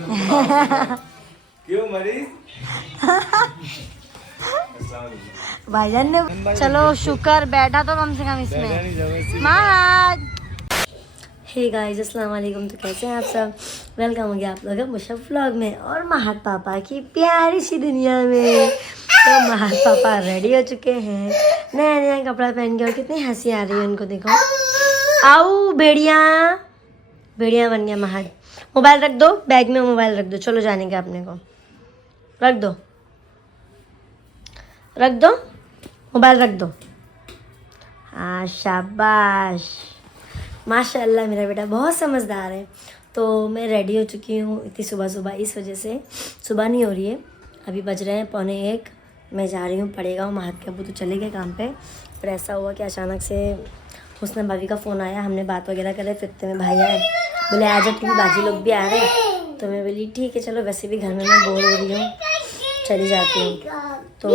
क्यों मरीज? भाईजान ने चलो शुक्र बैठा तो कम से कम इसमें। महाद हे गाइस अस्सलाम वालेकुम। तो कैसे हैं आप सब? वेलकम हो गया आप लोग मुशफ़ व्लॉग में और महाद पापा की प्यारी सी दुनिया में। तो महाद पापा रेडी हो चुके हैं नया नया कपड़ा पहन के, और कितनी हंसी आ रही है उनको देखो। आओ भेड़िया भेड़िया बन गया महाद। मोबाइल रख दो, बैग में मोबाइल रख दो, चलो जाने का अपने को। रख दो रख दो मोबाइल रख दो। हाँ शाबाश, माशाल्लाह मेरा बेटा बहुत समझदार है। तो मैं रेडी हो चुकी हूँ इतनी सुबह सुबह, इस वजह से सुबह नहीं हो रही है, अभी बज रहे हैं 12:45। मैं जा रही हूँ पड़ेगा। महाद के अब्बू तो चले गए काम पे, पर ऐसा हुआ कि अचानक से हुस्ना भाभी का फ़ोन आया, हमने बात वगैरह करे, फिर इतने में भाई आए, बोले आ जा क्योंकि बाजी लोग भी आ रहे हैं। तो मैं बोली ठीक है चलो, वैसे भी घर में मैं बोर हो रही हूँ, चली जाती हूँ। तो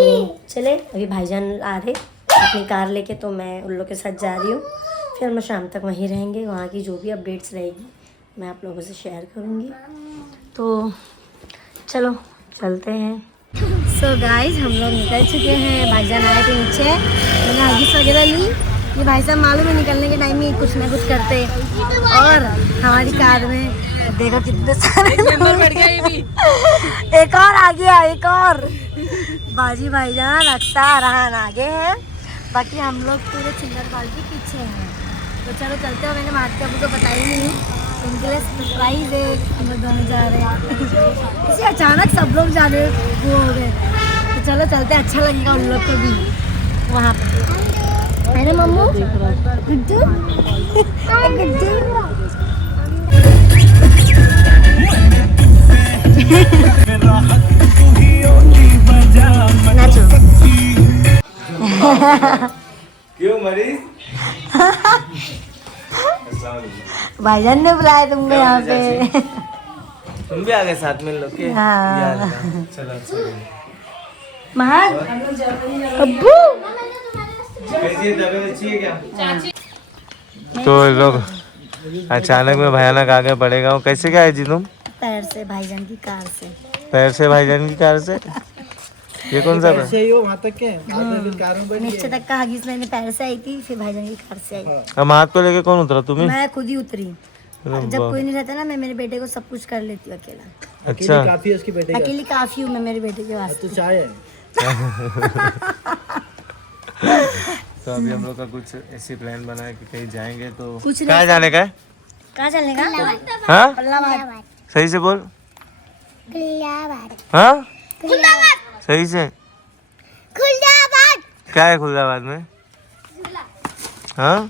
चले, अभी भाईजान आ रहे अपनी कार लेके, तो मैं उन लोग के साथ जा रही हूँ। फिर हम शाम तक वहीं रहेंगे, वहाँ की जो भी अपडेट्स रहेगी मैं आप लोगों से शेयर करूँगी। तो चलो चलते हैं। सो गाइस हम लोग निकल चुके हैं, भाईजान आए थे नीचे, मैंने हगीज वगैरह ली। ये भाई साहब मालूम है निकलने के टाइम में कुछ ना कुछ करते, और हमारी कार में देखो कितने सारे मेंबर बढ़ गए। ये भी एक और आ गया, एक और बाजी भाईजान अक्सा रहान आगे हैं, बाकी हम लोग पूरे चिल्लर बाल के पीछे हैं। तो चलो चलते हो, मैंने मार्ट के अभी तो बताई नहीं, उनके लिए सरप्राइज है, हम लोग दोनों जा रहे हैं। इसे अचानक सब लोग जाने वो हो गए, तो चलो चलते, अच्छा लगेगा उन लोग को भी वहाँ पर। अरे मम्मू गुड्डू गुड्डू नाचो। क्यों मरीज? भाईजान ने बुलाया तुमको यहाँ पे। तुम भी आ गए साथ में लोग के? हाँ। चलो महाद अब्बू कैसी तबीयत अच्छी है क्या? हाँ। तो लोग अचानक में भयानक आगे बढ़ेगा। कैसे क्या है जी तुम? पैर से भाईजान की कार से। पैर से भाईजान की कार से? ये कौन सा पैर? वहाँ तक के नीचे तक का हगीज मैंने पैर से आई थी, फिर भाईजान की कार से आई। अब हाथ को लेके कौन उतरा? तुम्हें? मैं खुद ही उतरी। जब कोई नहीं रहता ना, मैं मेरे बेटे को सब कुछ कर लेती हूँ अकेला। अच्छा काफी है उसके बेटे का। अकेली काफी हूँ मैं मेरे बेटे के वास्ते। तो चाय है। तो अभी हम लोग का कुछ ऐसी प्लान बना है कि कहीं जाएंगे। तो कुछ नहीं। कहाँ जाने का है? कहाँ चलने का? हाँ पल्लाबाद। सही से बोल। हाँ सही से। क्या है खुलदाबाद में? हाँ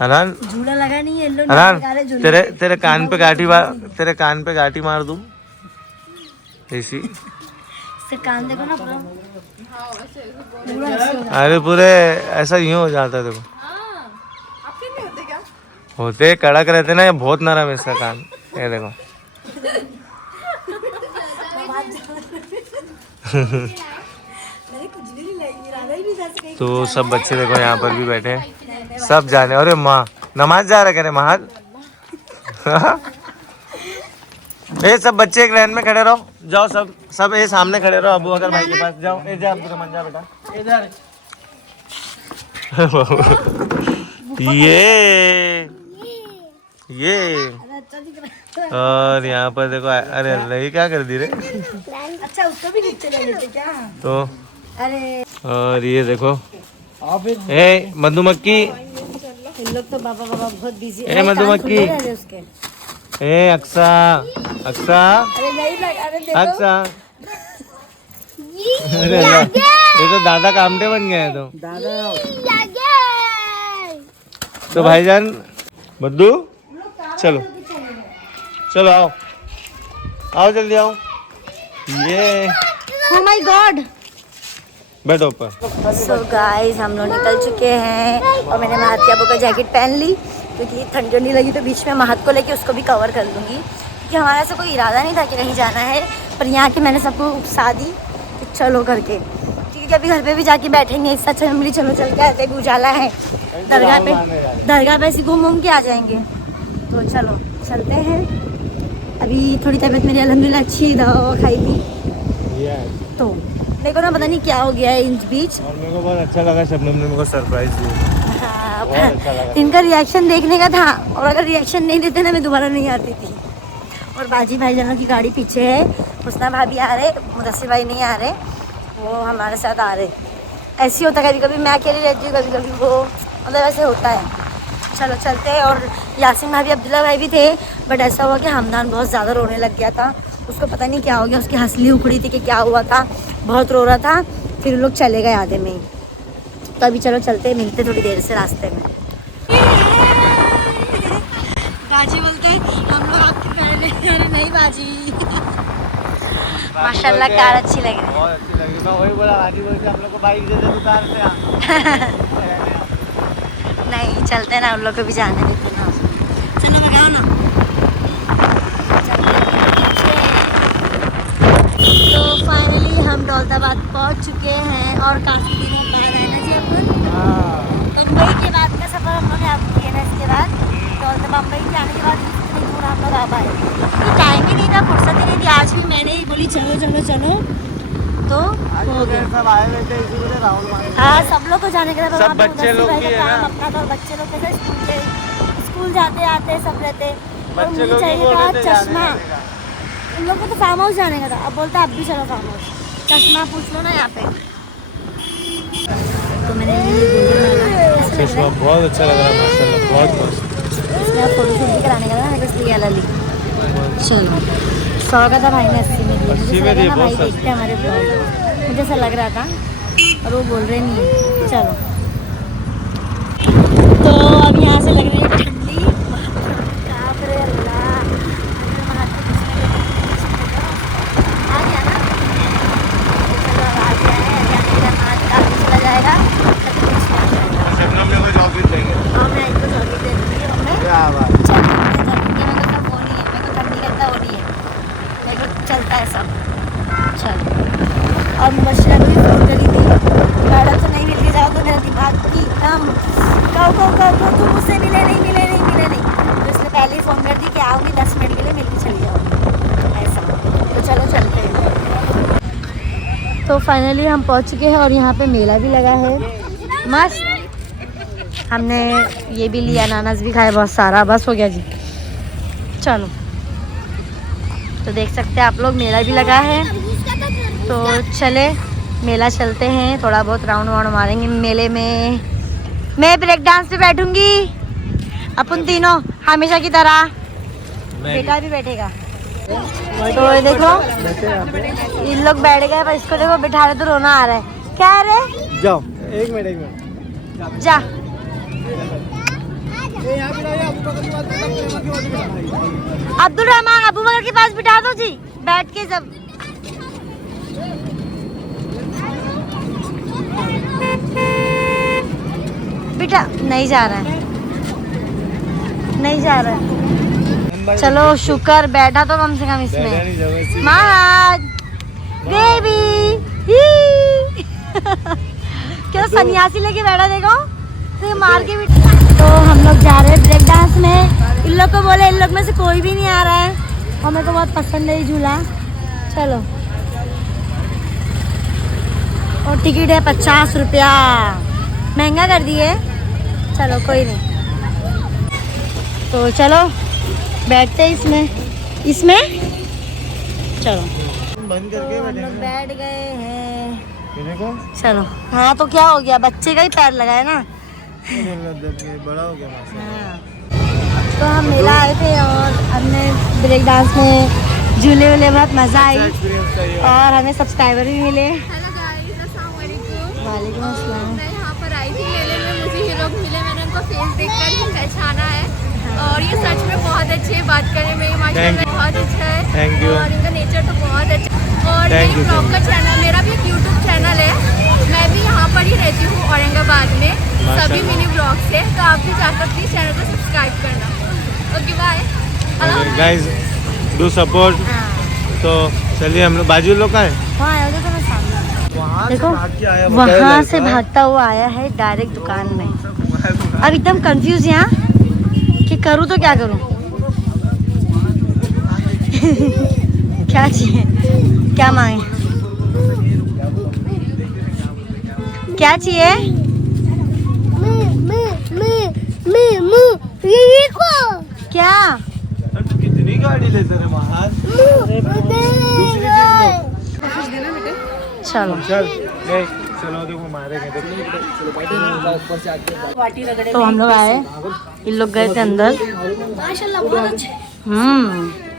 हरान झूला लगा नहीं है, लो हरान निकाले झूला। तेरे कान पे गाठी मार दूं ऐसी? इससे कान देखो ना पूरा अरे पूरे ऐसा यूं हो जाता है। देखो होते कड़क रहते ना, ये बहुत नरम है इसका कान। ये देखो तो सब बच्चे देखो यहाँ पर भी बैठे हैं, सब जाने। अरे माँ नमाज जा रहे करे महाद। ये सब बच्चे एक लाइन में खड़े रहो, जाओ सब ये सामने खड़े रहो। अबू अगर भाई के पास जाओ, ए जा अब्दुल रहमान जा बेटा, ए जा। ये और यहाँ पर देखो, अरे अल्लाह क्या कर दी रे। अच्छा उसको भी नीचे ले लेते क्या? तो अरे और ये देखो ए मधुमक्खी, इन लोग तो बाबा बहुत बिजी ए मधुमक्खी, ए अक्सा अक्सा अरे नहीं लग, अरे देखो अक्सा। अरे ये तो दादा कामटे बन गए हैं। तो भाईजान बद्दू चलो चलो आओ आओ जल्दी आओ। ये ओह माय गॉड। बैठो ऊपर। सो गाइस हम लोग निकल चुके हैं, और मैंने महाद के अब्बू का जैकेट पहन ली क्योंकि ठंडी नहीं लगी, तो बीच में महाद को लेके उसको भी कवर कर लूँगी, क्योंकि हमारा ऐसा कोई इरादा नहीं था कि कहीं जाना है, पर यहाँ के मैंने सबको उकसा दी कि चलो करके, क्योंकि अभी घर पे भी जाके बैठेंगे, इससे अच्छा फैमिली चलो चल के आते, उजाला है दरगाह पे ऐसे घूम घूम के आ जाएंगे। तो चलो चलते हैं, अभी थोड़ी तबीयत मेरी अल्हम्दुलिल्लाह अच्छी, दवा खाई थी तो मेरे को ना पता नहीं क्या हो गया है इस बीच। और मेरे को बहुत अच्छा लगा शबनम ने मेरे को सरप्राइज दिया। हाँ, बहुत अच्छा लगा। इनका रिएक्शन देखने का था और अगर रिएक्शन नहीं देते ना मैं दोबारा नहीं आती थी। और बाजी भाई जानों की गाड़ी पीछे है, हुस्ना भाभी आ रहे, मुदस्सिर भाई नहीं आ रहे, वो हमारे साथ आ रहे। ऐसे ही होता है, कभी कभी मैं अकेली रहती हूँ, कभी कभी वो, मतलब ऐसे होता है। चलो चलते हैं। और यासीन भाभी अब्दुल्ला भाई भी थे, बट ऐसा हुआ कि हमदान बहुत ज़्यादा रोने लग गया था। उसको पता नहीं क्या हो गया, उसकी हंसली उखड़ी थी कि क्या हुआ था, बहुत रो रहा था। फिर लोग चले गए आधे में ही। तो अभी चलो चलते हैं, मिलते थोड़ी देर से रास्ते में। बाजी बोलते हम लोग आपके पहले, अरे नहीं बाजी। माशाल्लाह कार अच्छी लग रही है, बहुत अच्छी लगी। मैं वही बोला, बाजी बोलते हम लोग को बाइक दे दे उतार से। नहीं चलते ना, उन लोग को भी जाने देते ना। चलो भगाओ ना। तो फाइनली हम दौलताबाद पहुंच चुके हैं और काफ़ी दिनों बाद आए ना जी अपन। मुंबई के बाद का सफ़र हम लोग आपको किया ना, इसके बाद दौलताबाद मुंबई के आने के बाद इतनी दूर हम लोग आ पाए। तो टाइम ही नहीं था, फुर्सत ही नहीं थी। आज भी मैंने ही बोली चलो चलो चलो, तो हो गया। सब आए हुए थे इसीलिए राहुल मानी। हाँ, सब लोग को जाने के सब बच्चे लोग भी है ना, अपना तो बच्चे लोग कैसे स्कूल जाते आते सब रहते। और बच्चे मुझे लोग भी चाहिए बोल था रहे थे चश्मा। जाने का। उन लोग को तो फार्म हाउस जाने का था, अब बोलता अब भी चलो फार्म हाउस। चश्मा पूछ लो ना यहाँ पे। तो मैंने चश्मा बहुत अच्छा लग रहा है माशाल्लाह, बहुत मस्त। इसमें फोटो शूट भी कराने का था ना, इसलिए वाला ली। चलो 100 का था भाई ने 80 में दिया। 80 मुझे में लगा दिए, ना भाई बहुत देखते हैं हमारे ब्लॉग, मुझे ऐसा लग रहा था और वो बोल रहे नहीं है। चलो तो अब यहाँ से लग रही है ठंडी। बाप रे अल्लाह, आ गया ना। चलो अब आ गया है, चला जाएगा। शबनम ने कोई चॉकलेट देंगे। हाँ मैं इनको चॉकलेट दे दूँगी। और मैं क्या बात। चलता है सब। चल और मुबश्शिरा को भी फ़ोन करी थी, मैडम से नहीं मिल के जाओ तो मेरा दिमाग की एकदम कहो तुम मुझसे मिले नहीं। तो इसलिए पहले ही फ़ोन कर दी कि आओगी 10 मिनट के लिए, मिल के चली जाओ ऐसा। तो चलो चलते हैं। तो फाइनली हम पहुंच चुके हैं और यहाँ पे मेला भी लगा है मस्त। हमने ये भी लिया, अनानास भी खाया बहुत सारा, बस हो गया जी। चलो तो देख सकते हैं आप लोग, मेला भी लगा है। तो चले मेला चलते हैं, थोड़ा बहुत राउंड वाउंड मारेंगे मेले में। मैं ब्रेक डांस पे बैठूंगी, अपन तीनों हमेशा की तरह। बेटा भी बैठेगा। तो ये देखो इन लोग बैठ गए, पर इसको देखो बिठा रहे तो रोना आ रहा है। क्या रे जाओ एक मिनट जा। अब्दुल रहमान अबू बकर के पास बिठा दो जी, बैठ के सब। बिठा नहीं जा रहा है, नहीं जा रहा है। चलो शुक्र बैठा तो कम से कम इसमें। महाराज बेबी क्यों सन्यासी लेके बैठा, देखो तो मार के भी। तो हम लोग जा रहे हैं ब्रेक डांस में। इन लोग को बोले, इन लोग में से कोई भी नहीं आ रहा है और मेरे को बहुत पसंद है ये झूला। चलो और टिकट है 50 रुपया, महंगा कर दिए। चलो कोई नहीं, तो चलो बैठते इसमें चलो बंद तो करके हम लोग बैठ गए हैं। देखो चलो हाँ, तो क्या हो गया, बच्चे का ही पैर लगा है ना। बड़ा हो गया हाँ। तो हम मेला आए थे और हमने ब्रेक डांस में झूले वूले, बहुत मज़ा आई और हमें सब्सक्राइबर भी मिले। हेलो गाइस, अस्सलाम वालेकुम। वालेकुम अस्सलाम। मैं यहाँ पर आई थी मेले में, मुझे ये लोग मिले, मैंने उनको फेस देखकर ही पहचाना है। और ये सच में बहुत अच्छे हैं, बात करने में माशाल्लाह बहुत अच्छा है। Thank you. और इनका नेचर तो बहुत अच्छा है। और Thank ये you, ब्लॉग का चैनल, मेरा भी एक यूट्यूब चैनल है। मैं भी यहाँ पर ही रहती हूँ औरंगाबाद में, सभी मिनी ब्लॉग से। तो आप भी जाकर प्लीज़ चैनल को सब्सक्राइब करना। Okay bye guys, do support. तो चलिए हम लोग बाजू लोग का है, वहाँ आया तो मैं सामने वहाँ देखो, वहाँ से भागता हुआ आया है डायरेक्ट दुकान में। अब एकदम कंफ्यूज यहाँ कि करूँ तो क्या करूँ। क्या चाहिए? क्या मांगे? क्या चाहिए? क्या? कितनी गाड़ी लेते रहे महान। चलो चल चलो देखो मारेंगे। तो हम लोग आए, इन लोग गए थे अंदर।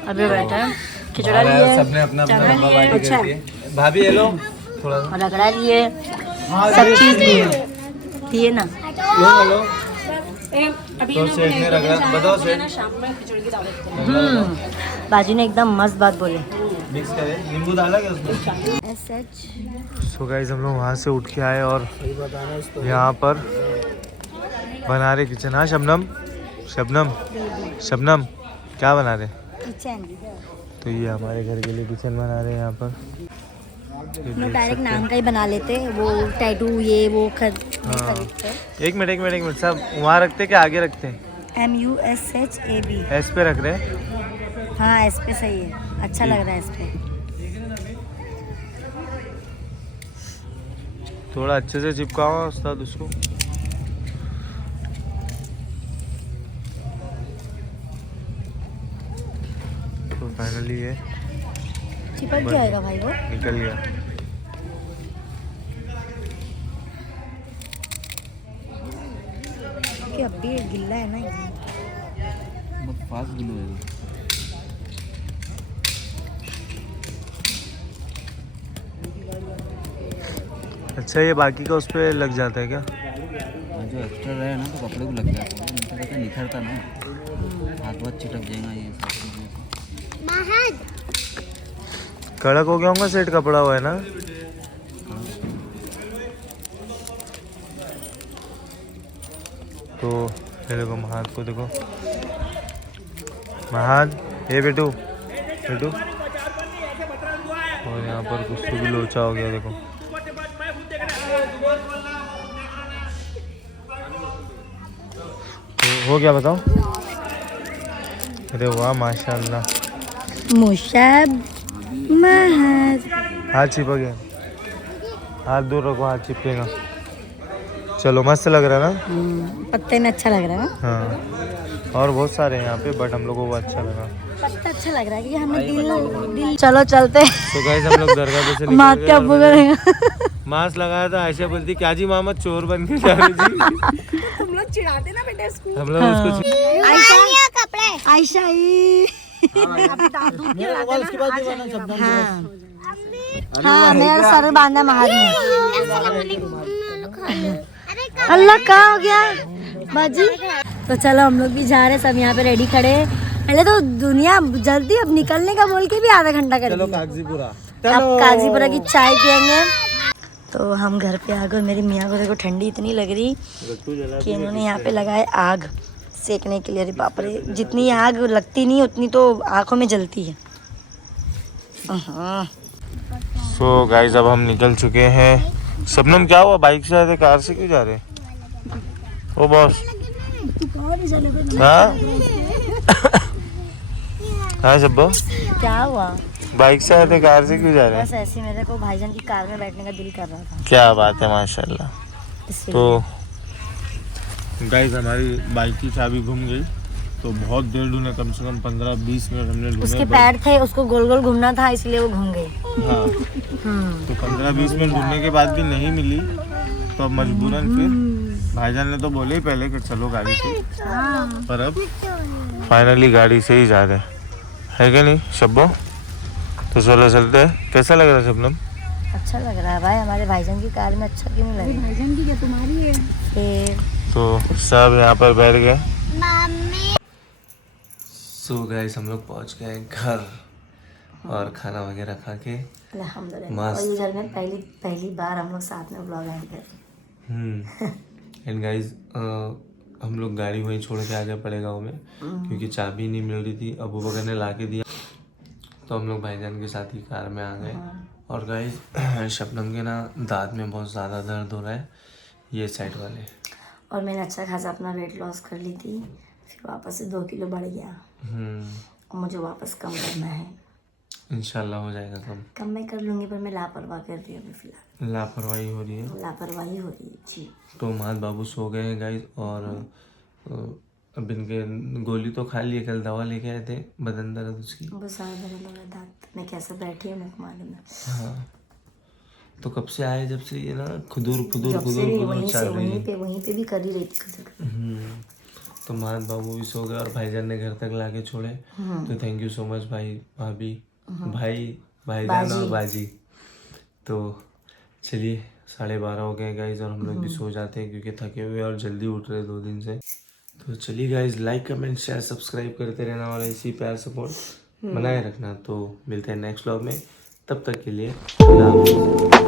अभी बैठे हैं, खिचड़ा लिए, सबने अपना अपना चना डब्बा लिए, बाटी कर दिए। भाभी ये लो थोड़ा सा। रगड़ा लिए, सब चीज लिए ना। लो लो तो सेठ ने रगड़ा। बताओ सेठ। बाजी ने एकदम मस्त बात बोली। मिक्स करे, नींबू डाला क्या उसमें? सो गाइस हम लोग वहाँ से उठ के आए और यहाँ पर बना रहे किचन। हाँ शबनम शबनम शबनम क्या बना रहे? किचन। तो ये हमारे घर के लिए किचन बना रहे हैं यहाँ पर। लोग डायरेक्ट नाम का ही बना लेते, वो टैटू ये वो हाँ। एक मिनट सब वहाँ रखते क्या आगे रखते हैं? MUSHAB। एस पे रख रहे हैं। हाँ एस पे सही है, अच्छा लग रहा है इस पे। थोड़ा अच्छे से चिपकाओ उस्ताद उसको। तो फाइनली ये चिपक गया होगा भाई वो। निकल गया। कि अब भी गिल्ला है ना, बहुत फास्ट ग्लो है। अच्छा ये बाकी का उस पर लग जाता है क्या? जो एक्स्ट्रा रहे ना तो कपड़े को लग जाता है, नहीं तो निखरता ना, हाथ वाथ चिटक जाएगा ये सब चीज़ें। कड़क हो गया होगा सेट कपड़ा हुआ है ना। तो ये देखो महाद को देखो। महाद ये बेटू बेटू। और यहाँ पर कुछ तो भी लोचा हो गया देखो। तो हो गया बताओ। अरे वाह माशाल्लाह। मुशाब महद। हाथ चिपक गया। हाथ दूर रखो, हाथ चिपकेगा। चलो मस्त लग रहा है ना। पत्ते में अच्छा लग रहा है ना। हाँ और बहुत सारे हैं यहाँ पे, बट हम लोग को वो अच्छा लगा। पत्ता अच्छा लग रहा है कि हमें दिल। चलो चलते। तो गाइस हम लोग दरगाह पे से माँ निकल क्या गए। करेगा। मास्क लगाया था। आयशा बोलती क्या जी मोहम्मद चोर बन के जा रही जी। हम लोग चिढ़ाते ना बेटा इसको। हम लोग उसको आयशा हाँ मेरा सर बांधा महाद में। अल्लाह कहाँ हो गया बाजी। तो चलो हम लोग भी जा रहे, सब यहाँ पे रेडी खड़े। पहले तो दुनिया जल्दी अब निकलने का बोल के भी आधा घंटा कर दिया। कागजीपुरा। अब कागजीपुरा की चाय पियेंगे। तो हम घर पे आ गए। मेरी मियाँ को देखो ठंडी इतनी लग रही कि इन्होंने यहाँ पे लगाए आग सेकने के लिए। अरे बाप रे, जितनी आग लगती नहीं उतनी तो आँखों में जलती है। सो गाइस अब हम निकल चुके हैं। शबनम क्या हुआ, बाइक से आए थे कार से क्यों जा रहे? ओ बॉस हाँ हाँ शब्बो क्या हुआ? बाइक से आए थे कार से क्यों जा रहे हैं? बस ऐसे मेरे को भाईजान की कार में बैठने का दिल कर रहा था क्या बात है माशाल्लाह। इसलिए। तो गाइस हमारी बाइक की चाबी घूम गई, तो बहुत देर ढूंढे, कम से कम 15-20 मिनट हमने ढूंढे। उसके पैर थे, उसको गोल गोल घूमना था इसलिए वो घूम गई। हाँ तो 15-20 मिनट ढूंढने के बाद भी नहीं मिली, तो अब मजबूरन फिर भाईजान ने तो बोले ही पहले कि चलो गाड़ी से, पर अब फाइनली गाड़ी से ही जा रहे है कि नहीं शब्बो। तो चलो चलते हैं। कैसा लग रहा है शबनम? अच्छा लग रहा है भाई, हमारे भाईजान की कार में। अच्छा क्यों नहीं लग रहा? भाईजान की क्या तुम्हारी है? तो सब यहाँ पर बैठ गए। सो गाइस हम लोग पहुँच गए घर और खाना वगैरह खा के अल्हम्दुलिल्लाह। और इस घर में पहली बार हम लोग साथ में ब्लॉग एंड कर रहे। एंड गाइस हम लोग गाड़ी वहीं छोड़ के आ गए पड़े गाँव में, क्योंकि चाबी नहीं मिल रही थी। अबू बकर ने ला के दिया, तो हम लोग भाईजान के साथ ही कार में आ गए। और गाइस शबनम के ना दांत में बहुत ज़्यादा दर्द हो रहा है, ये साइड वाले। और मैंने अच्छा खासा अपना वेट लॉस कर ली थी, फिर वापस से 2 किलो बढ़ गया। मुझे वापस कम करना है। इंशाल्लाह हो जाएगा कम। कम मैं कर लूँगी, पर मैं लापरवाह कर रही हूँ अभी फिलहाल। लापरवाही हो रही है। लापरवाही हो रही है जी। तो माद बाबू सो गए हैं गाइस, और अब इनके गोली तो खा लिए, कल दवा लेके आए थे बदन दर्द उसकी। बस आ मेरा दांत में कैसे बैठी है मेरे को मालूम है। हाँ, तो कब से आए, जब से ये ना खुदूर खुदूर जब से खुदूर भी खुदूर चल रही है। वहीं पे भी कर ही रही थी। तो माद बाबू भी सो गए और भाईजान ने घर तक लाके छोड़े। तो थैंक यू सो मच भाई, भाभी, भाईजान और बाजी। तो चलिए 12:30 हो गए गाइज, और हम लोग भी सो जाते हैं क्योंकि थके हुए और जल्दी उठ रहे 2 दिन से। तो चलिए guys, like comment share subscribe करते रहना और ऐसी प्यार सपोर्ट बनाए रखना। तो मिलते हैं नेक्स्ट व्लॉग में, तब तक के लिए अल्लाह हाफ़िज़।